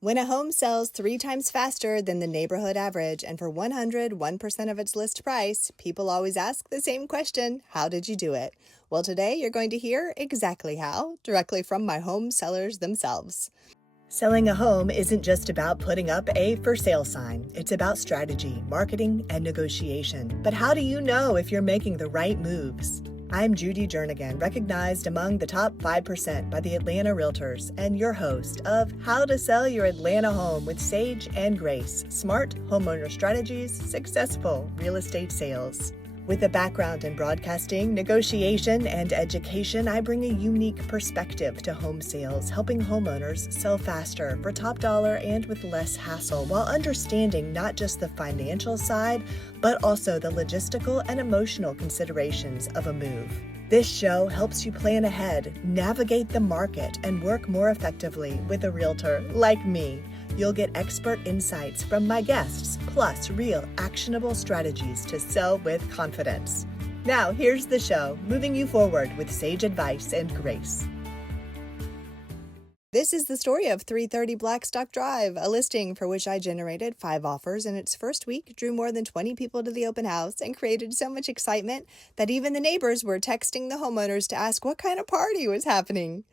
When a home sells 3 times faster than the neighborhood average and for 101% of its list price, people always ask the same question: how did you do it? Well, today you're going to hear exactly how, directly from my home sellers themselves. Selling a home isn't just about putting up a for sale sign. It's about strategy, marketing, and negotiation. But how do you know if you're making the right moves? I'm Judy Jernigan, recognized among the top 5% by the Atlanta Realtors, and your host of How to Sell Your Atlanta Home with Sage+Grace, Smart Homeowner Strategies, Successful Real Estate Sales. With a background in broadcasting, negotiation, and education, I bring a unique perspective to home sales, helping homeowners sell faster for top dollar and with less hassle, while understanding not just the financial side, but also the logistical and emotional considerations of a move. This show helps you plan ahead, navigate the market, and work more effectively with a realtor like me. You'll get expert insights from my guests, plus real actionable strategies to sell with confidence. Now, here's the show, moving you forward with sage advice and grace. This is the story of 330 Blackstock Drive, a listing for which I generated 5 offers in its first week, drew more than 20 people to the open house, and created so much excitement that even the neighbors were texting the homeowners to ask what kind of party was happening.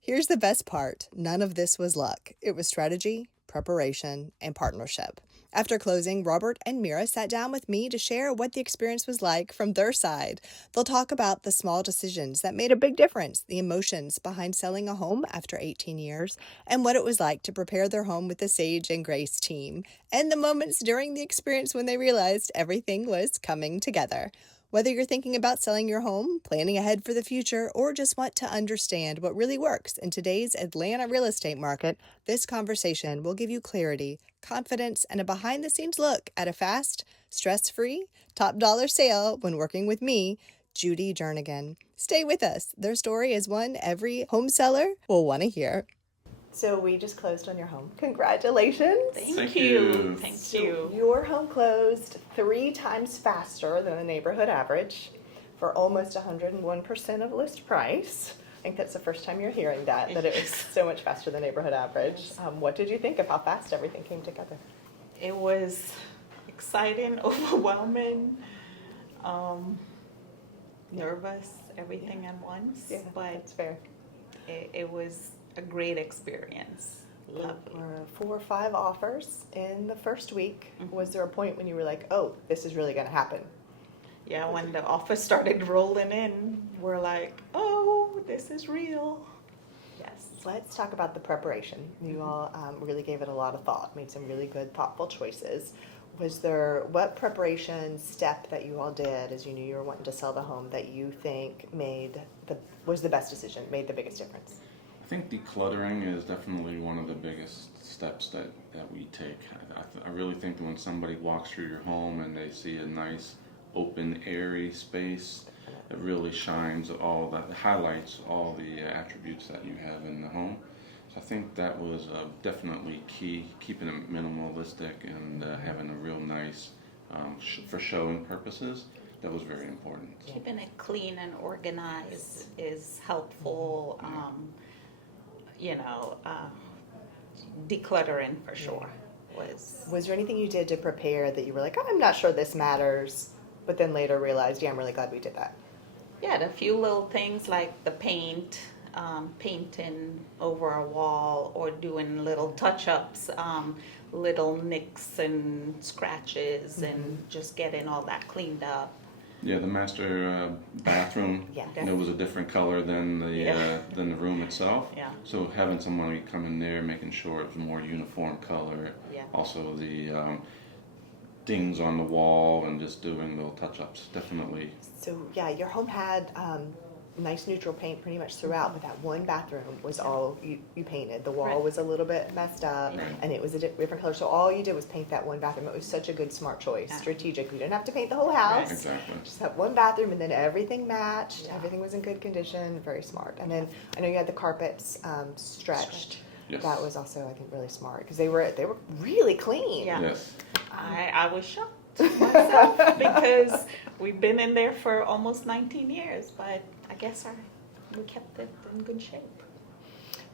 Here's the best part. None of this was luck. It was strategy, preparation, and partnership. After closing, Robert and Meera sat down with me to share what the experience was like from their side. They'll talk about the small decisions that made a big difference, the emotions behind selling a home after 18 years, and what it was like to prepare their home with the Sage+Grace team, and the moments during the experience when they realized everything was coming together. Whether you're thinking about selling your home, planning ahead for the future, or just want to understand what really works in today's Atlanta real estate market, this conversation will give you clarity, confidence, and a behind-the-scenes look at a fast, stress-free, top-dollar sale when working with me, Judy Jernigan. Stay with us. Their story is one every home seller will want to hear. So we just closed on your home. Congratulations. Thank you. Thank you. Your home closed 3 times faster than the neighborhood average for almost 101% of list price. I think that's the first time you're hearing that it was so much faster than neighborhood average. What did you think of how fast everything came together? It was exciting, overwhelming, nervous, everything at once. Yeah, but that's fair. It was a great experience. Lovely. 4 or 5 offers in the first week. Mm-hmm. Was there a point when you were like, oh, this is really going to happen? Yeah, when the offers started rolling in, we're like, oh, this is real. Yes. Let's talk about the preparation. You all really gave it a lot of thought, made some really good, thoughtful choices. What preparation step that you all did as you knew you were wanting to sell the home that you think was the best decision, made the biggest difference? I think decluttering is definitely one of the biggest steps that we take. I really think that when somebody walks through your home and they see a nice, open, airy space, it really highlights all the attributes that you have in the home. So I think that was definitely key, keeping it minimalistic and having a real nice, for showing purposes. That was very important. Keeping it clean and organized is helpful. Decluttering for sure was there anything you did to prepare that you were like, oh, I'm not sure this matters, but then later realized, yeah, I'm really glad we did that? Yeah, a few little things like the painting over a wall or doing little touch-ups, little nicks and scratches, mm-hmm. and just getting all that cleaned up. Yeah, the master bathroom, it was a different color than the room itself. Yeah. So having someone come in there, making sure it was more uniform color. Yeah. Also the dings on the wall and just doing little touch-ups, definitely. So yeah, your home had nice neutral paint pretty much throughout, but that one bathroom was all you painted. The wall was a little bit messed up, and it was a different color. So all you did was paint that one bathroom. It was such a good, smart choice, strategic. You didn't have to paint the whole house. Exactly. Just that one bathroom, and then everything matched. Yeah. Everything was in good condition. Very smart. And then I know you had the carpets stretched. Yes. That was also, I think, really smart because they were really clean. Yeah. Yes. I was shocked myself because we've been in there for almost 19 years, but I guess we kept it in good shape.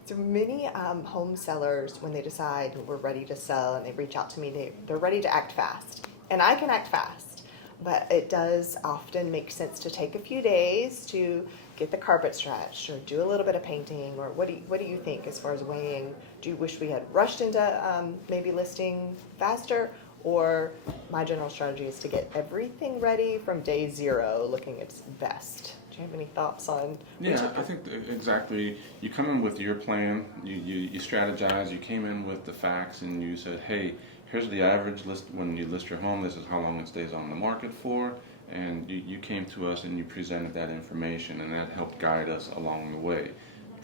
So many home sellers, when they decide we're ready to sell and they reach out to me, they're ready to act fast. And I can act fast, but it does often make sense to take a few days to get the carpet stretched or do a little bit of painting. Or what do you think as far as weighing? Do you wish we had rushed into maybe listing faster? Or my general strategy is to get everything ready from day 0 looking its best. Do you have any thoughts on? Yeah, I think exactly. You come in with your plan, you strategize, you came in with the facts, and you said, hey, here's the average list when you list your home, this is how long it stays on the market for, and you came to us and you presented that information, and that helped guide us along the way.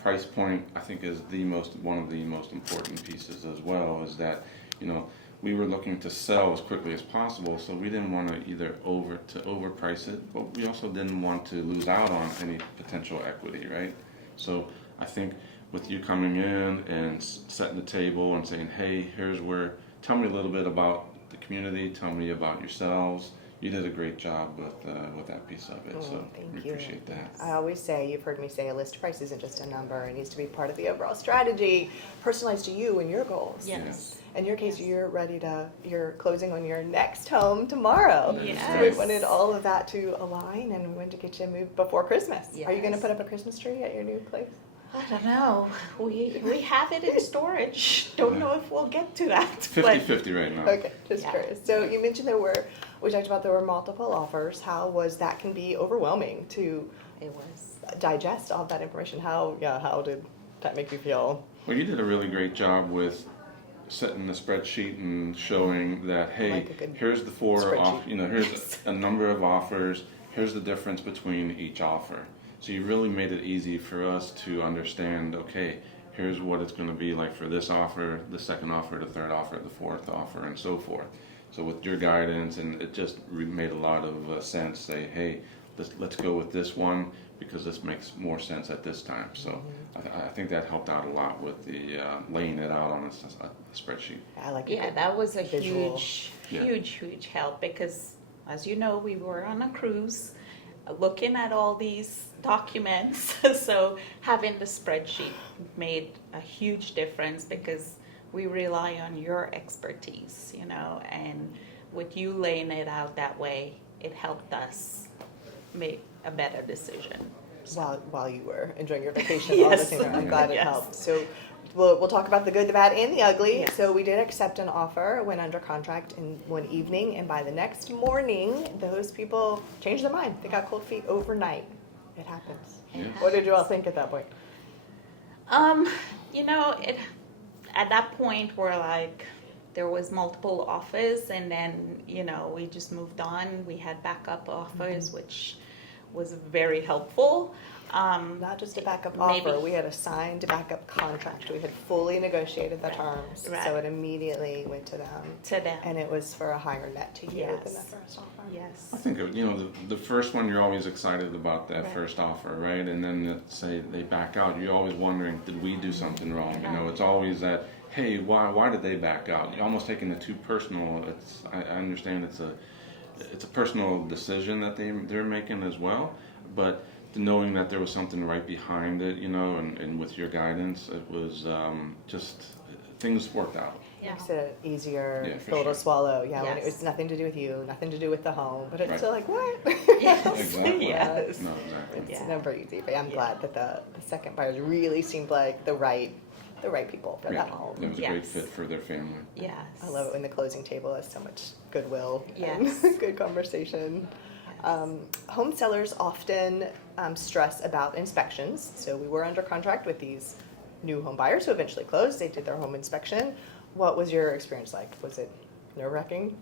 Price point, I think, is one of the most important pieces as well, is that, we were looking to sell as quickly as possible, so we didn't want to either overprice it, but we also didn't want to lose out on any potential equity, right? So I think with you coming in and setting the table and saying, hey, tell me a little bit about the community, tell me about yourselves. You did a great job with that piece of it, so we appreciate that. I always say, you've heard me say, a list price isn't just a number. It needs to be part of the overall strategy, personalized to you and your goals. Yes. In your case, you're closing on your next home tomorrow. Yes. So we wanted all of that to align, and we wanted to get you moved before Christmas. Yes. Are you going to put up a Christmas tree at your new place? I don't know. We have it in storage. Don't know if we'll get to that. 50-50 right now. Okay, just curious. So you mentioned we talked about there were multiple offers. How was that can be overwhelming to It was. digest all of that information? How did that make you feel? Well, you did a really great job with setting the spreadsheet and showing that, hey, like a good here's the 4 spreadsheet. here's a number of offers, here's the difference between each offer. So you really made it easy for us to understand, okay, here's what it's going to be like for this offer, the second offer, the third offer, the fourth offer, and so forth. So with your guidance, and it just made a lot of sense, say, hey, let's go with this one because this makes more sense at this time. So I think that helped out a lot with the laying it out on a spreadsheet. I like Yeah, that was a visual. huge help because, as you know, we were on a cruise looking at all these documents. So having the spreadsheet made a huge difference because we rely on your expertise, and with you laying it out that way, it helped us make a better decision. While you were enjoying your vacation, all the Yes. things. I'm glad it Yes. helped. So we'll talk about the good, the bad, and the ugly. Yes. So we did accept an offer, went under contract in one evening, and by the next morning, those people changed their mind. They got cold feet overnight. It happens. Yes. What did you all think at that point? At that point we're like, there was multiple offers, and then we just moved on. We had backup offers, which was very helpful. Not just a backup Maybe. offer. We had a signed backup contract. We had fully negotiated the terms. Right. So it immediately went to them. To them. And it was for a higher net to you than the Yes. first offer. Yes. I think, the first one, you're always excited about that Right. first offer, right? And then let's say they back out, you're always wondering, did we do something wrong? It's always that, hey, why did they back out? You're almost taking it too personal. I understand it's a personal decision that they're making as well, but knowing that there was something right behind it, and with your guidance, it was just things worked out. Yeah. Makes it easier Yeah, for pill to sure. swallow. Yeah, when it Yes. was nothing to do with you, nothing to do with the home, but it's Right. still like, what? Yes. Exactly. Yes. No, exactly. It's Yeah. never easy, but I'm Yeah. glad that the second buyers really seemed like the right people for Yeah. that home. It was a great Yes. fit for their family. Yes. I love it when the closing table has so much goodwill Yes. and good conversation. Home sellers often stress about inspections. So we were under contract with these new home buyers who eventually closed. They did their home inspection. What was your experience like? Was it nerve-wracking?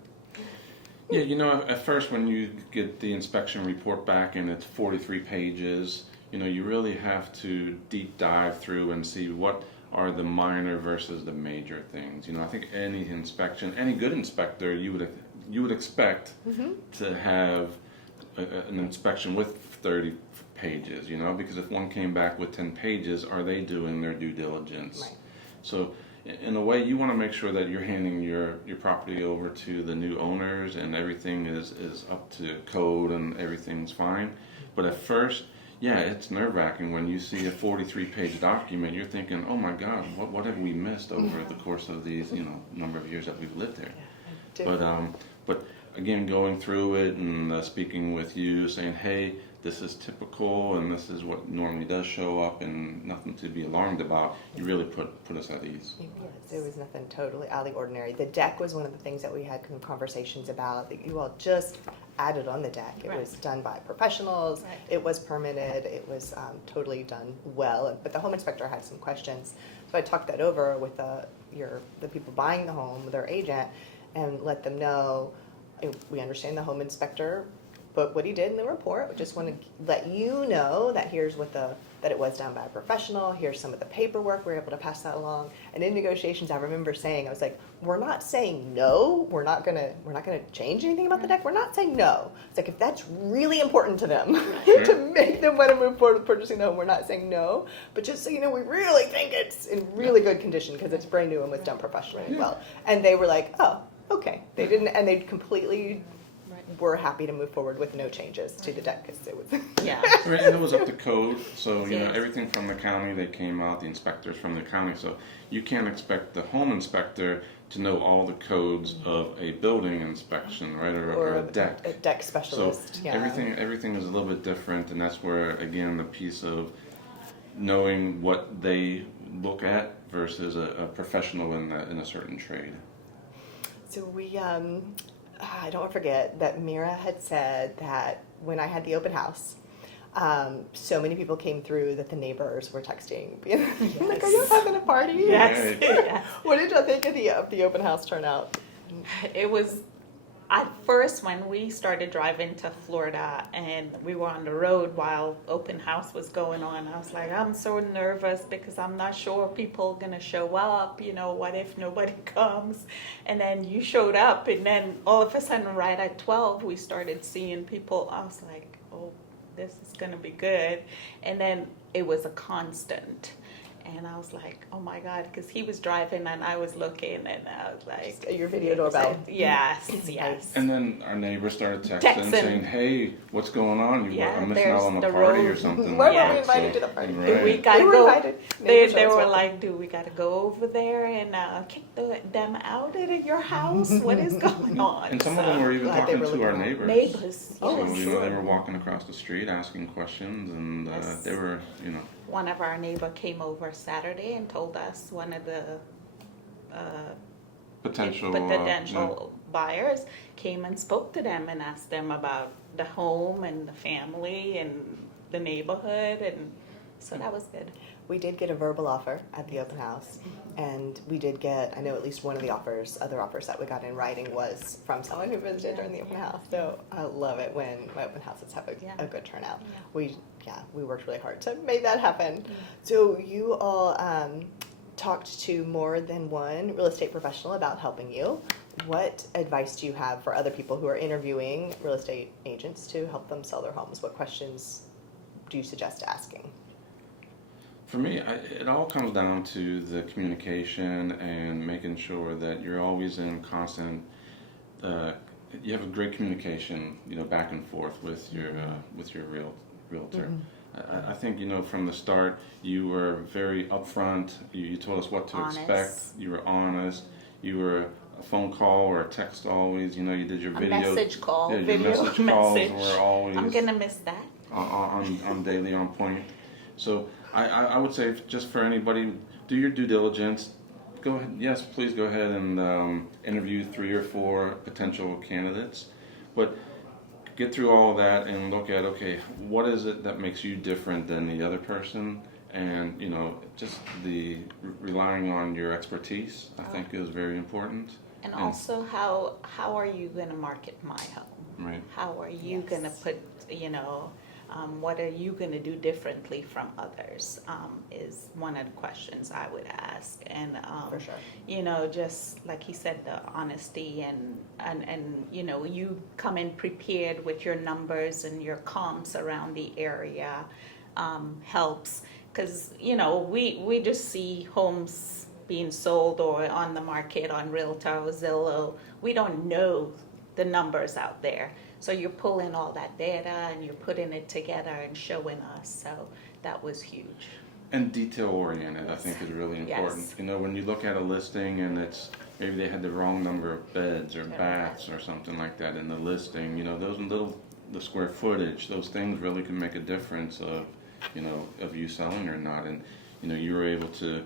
Yeah, at first when you get the inspection report back and it's 43 pages, you really have to deep dive through and see what are the minor versus the major things. I think any inspection, any good inspector, you would expect to have an inspection with 30 pages, because if one came back with 10 pages, are they doing their due diligence? Right. So in a way, you want to make sure that you're handing your property over to the new owners and everything is up to code and everything's fine. But at first, Yeah, it's nerve-wracking when you see a 43-page document. You're thinking, "Oh my God, what have we missed over the course of these, number of years that we've lived here?" But again, going through it and speaking with you, saying, "Hey, this is typical, and this is what normally does show up, and nothing to be alarmed about," you really put us at ease. Yes, it was nothing totally out of the ordinary. The deck was one of the things that we had conversations about that you all just added on the deck. It was done by professionals. Right. It was permitted. It was totally done well. But the home inspector had some questions, so I talked that over with the people buying the home, their agent, and let them know we understand the home inspector. But what he did in the report, we just want to let you know that here's that it was done by a professional. Here's some of the paperwork. We're able to pass that along. And in negotiations, I remember saying, I was like, we're not saying no. We're not gonna change anything about the deck. We're not saying no. It's like if that's really important to them to make them want to move forward with purchasing the home, we're not saying no. But just so you know, we really think it's in really good condition because it's brand new and was done professionally as well. And they were like, oh, okay. They didn't, and they completely. We're happy to move forward with no changes to the deck because it was. Yeah. Right, and it was up to code, so everything from the county, they came out, the inspectors from the county, so you can't expect the home inspector to know all the codes of a building inspection, right, or a deck. A deck specialist. So everything is a little bit different, and that's where again the piece of knowing what they look at versus a professional in a certain trade. So we. I don't forget that Meera had said that when I had the open house, so many people came through that the neighbors were texting, being like, "Are you having a party?" Yes. Yes. What did you think of the open house turnout? It was, at first when we started driving to Florida and we were on the road while open house was going on, I was like, I'm so nervous because I'm not sure people are going to show up. What if nobody comes? And then you showed up, and then all of a sudden right at 12 we started seeing people. I was like, oh, this is going to be good. And then it was a constant. And I was like, oh my God, because he was driving and I was looking, and I was like, your video doorbell. Yes, yes. And then our neighbor started texting saying, "Hey, what's going on? I'm missing out on the party road. or something." Why weren't we invited to the party? Right. We gotta were go. invited. They were like, "Do we gotta go over there and kick them out at your house? What is going on?" And some of them were even talking to our neighbors. Neighbors, So yes. they were walking across the street asking questions, and Yes. they were, One of our neighbor came over Saturday and told us one of the potential buyers came and spoke to them and asked them about the home and the family and the neighborhood, and so that was good. We did get a verbal offer at the open house, and we did get, I know at least one of the other offers that we got in writing was from someone who visited during the open house. So I love it when my open houses have a good turnout. Yeah. We worked really hard to make that happen. So you all talked to more than one real estate professional about helping you. What advice do you have for other people who are interviewing real estate agents to help them sell their homes? What questions do you suggest asking? For me, it all comes down to the communication and making sure that you're always in constant. You have a great communication, back and forth with your realtor. Mm-hmm. I think from the start you were very upfront. You told us what to expect. You were honest. You were a phone call or a text always. You did your video. Message call. Yeah, your video message calls were always. I'm gonna miss that. On daily on point. So I would say just for anybody, do your due diligence. Go ahead. Yes, please go ahead and interview 3 or 4 potential candidates, but get through all of that and look at, okay, what is it that makes you different than the other person, and just the relying on your expertise, I think is very important. And also, how are you going to market my home? Right. How are you going to put, what are you going to do differently from others is one of the questions I would ask. And, for sure. Just like he said, the honesty and you come in prepared with your numbers and your comps around the area helps. Because, we just see homes being sold or on the market on Realtor or Zillow. We don't know the numbers out there. So you're pulling all that data and you're putting it together and showing us. So that was huge. And detail oriented, I think, is really important. Yes. You know, when you look at a listing and it's maybe they had the wrong number of beds or baths or something like that in the listing, you know, the square footage, those things really can make a difference of, you know, of you selling or not. And, you know, you were able to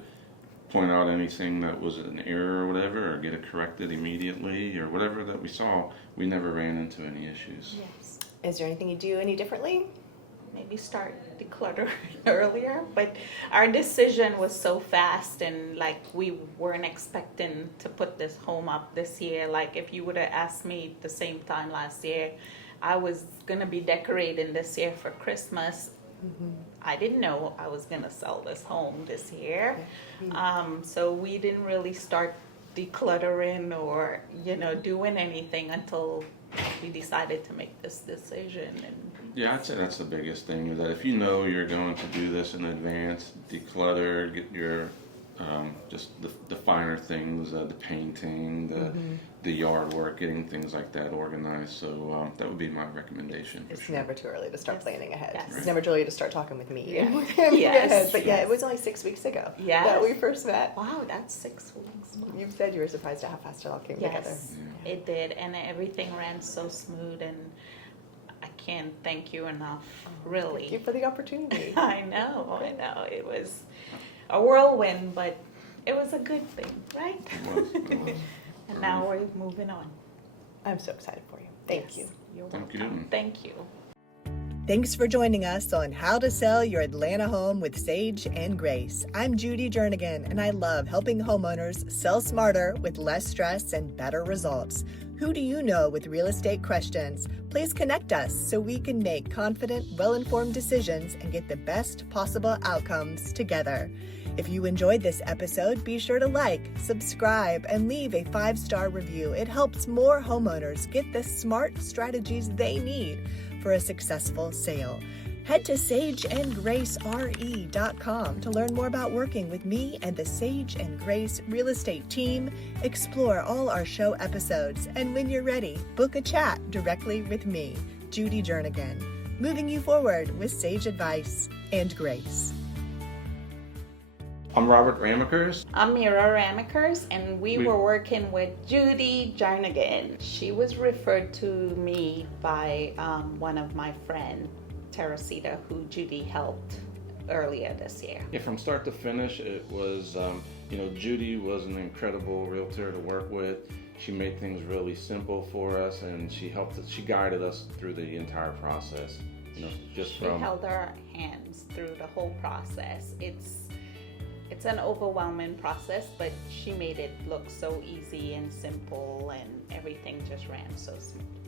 point out anything that was an error or whatever, or get it corrected immediately, or whatever that we saw. We never ran into any issues. Yes. Is there anything you do any differently? Maybe start decluttering earlier, but our decision was so fast, and like we weren't expecting to put this home up this year. Like if you would have asked me the same time last year, I was gonna be decorating this year for Christmas. I didn't know I was gonna sell this home this year. So we didn't really start decluttering or, you know, doing anything until we decided to make this decision. And Yeah, I'd say that's the biggest thing, is that if you know you're going to do this in advance, declutter, get your just the finer things, the painting, the yard work, getting things like that organized. So that would be my recommendation. For It's sure. never too early to start planning ahead. Yes. It's never too early to start talking with me. Yeah. Yes. But yeah, Yes. it was only 6 weeks ago Yes. that we first met. wow, that's 6 weeks. You said you were surprised at how fast it all came together. Yes, it did, and everything ran so smooth, and I can't thank you enough, really. Thank you for the opportunity. I know. It was a whirlwind, but it was a good thing, right? It was. And now we're moving on. I'm so excited for you. Thank Yes, you. You're Thank welcome. you. Thank you. Thanks for joining us on How to Sell Your Atlanta Home with Sage and Grace. I'm Judy Jernigan, and I love helping homeowners sell smarter with less stress and better results. Who do you know with real estate questions? Please connect us so we can make confident, well-informed decisions and get the best possible outcomes together. If you enjoyed this episode, be sure to like, subscribe, and leave a 5-star review. It helps more homeowners get the smart strategies they need for a successful sale. Head to sageandgracere.com to learn more about working with me and the Sage and Grace real estate team. Explore all our show episodes, and when you're ready, book a chat directly with me, Judy Jernigan, moving you forward with sage advice and grace. I'm Robert Ramekers. I'm Meera Ramekers, and we were working with Judy Jernigan. She was referred to me by one of my friends, Teresita, who Judy helped earlier this year. Yeah, from start to finish, it was, Judy was an incredible realtor to work with. She made things really simple for us, and she guided us through the entire process. She held our hands through the whole process. It's an overwhelming process, but she made it look so easy and simple, and everything just ran so smooth.